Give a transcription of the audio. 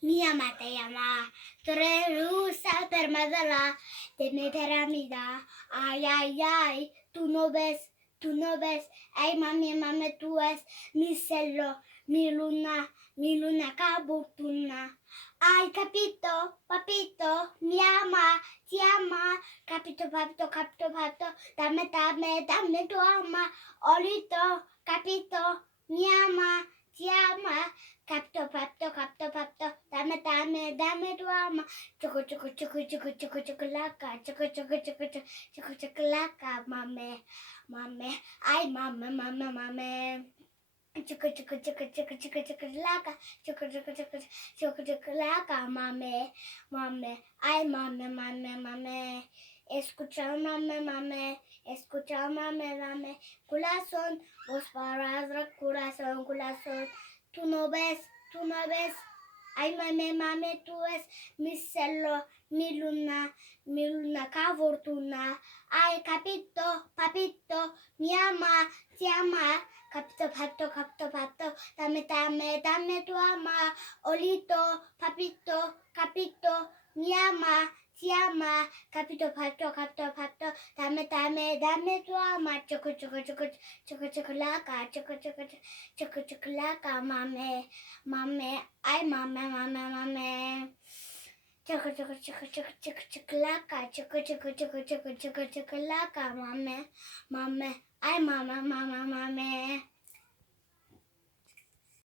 Mi mamá te llama, tú eres rusa, hermana de mi pirámide. Ay, ay, ay, tú no ves. Ay, mami, mami, tú es mi cielo, mi luna cabutuna. Ay, capito, papito, mi ama, ti ama. Capito, papito, capito, papito, dame, dame, dame tu ama. Olito, capito, mi ama, ti ama. Capto, papto, capto, papto, dame, dame, dame tu alma. Choco, choco, choco, choco, choco, chocolaca, choco, choco, choco, choco, choco, chocolaca, mame, mame, ay, mame, mame, mame. Choco, choco, choco, choco, choco, chocolaca, choco, choco, choco, choco, chocolaca, mame, mame, ay, mame, mame, mame. Escucha, mame, mame, escucha, mame, mame. Corazón, vos paras, corazón, corazón. Tú no ves, tú no ves. Ay, mame, mame, tú es mi cielo, mi luna, ca fortuna. Ay, capito, papito, mi ama, ti ama. Capito, papito, capito, papito, dame, dame, dame tu ama. Olito, papito, capito, mi ama, ti ama. Capito, papito, capito, papito, dame, dame, dame tu ama. Choco, choco, choco, choco, chocolaca, choco, choco, choco, chocolaca, mame, mame, ay, mame, mame, mame. Choco, choco, choco, choco, choco, chocolaca, choco, choco, choco, choco, choco, chocolaca, mame, mame, ay, mame, mame, mame.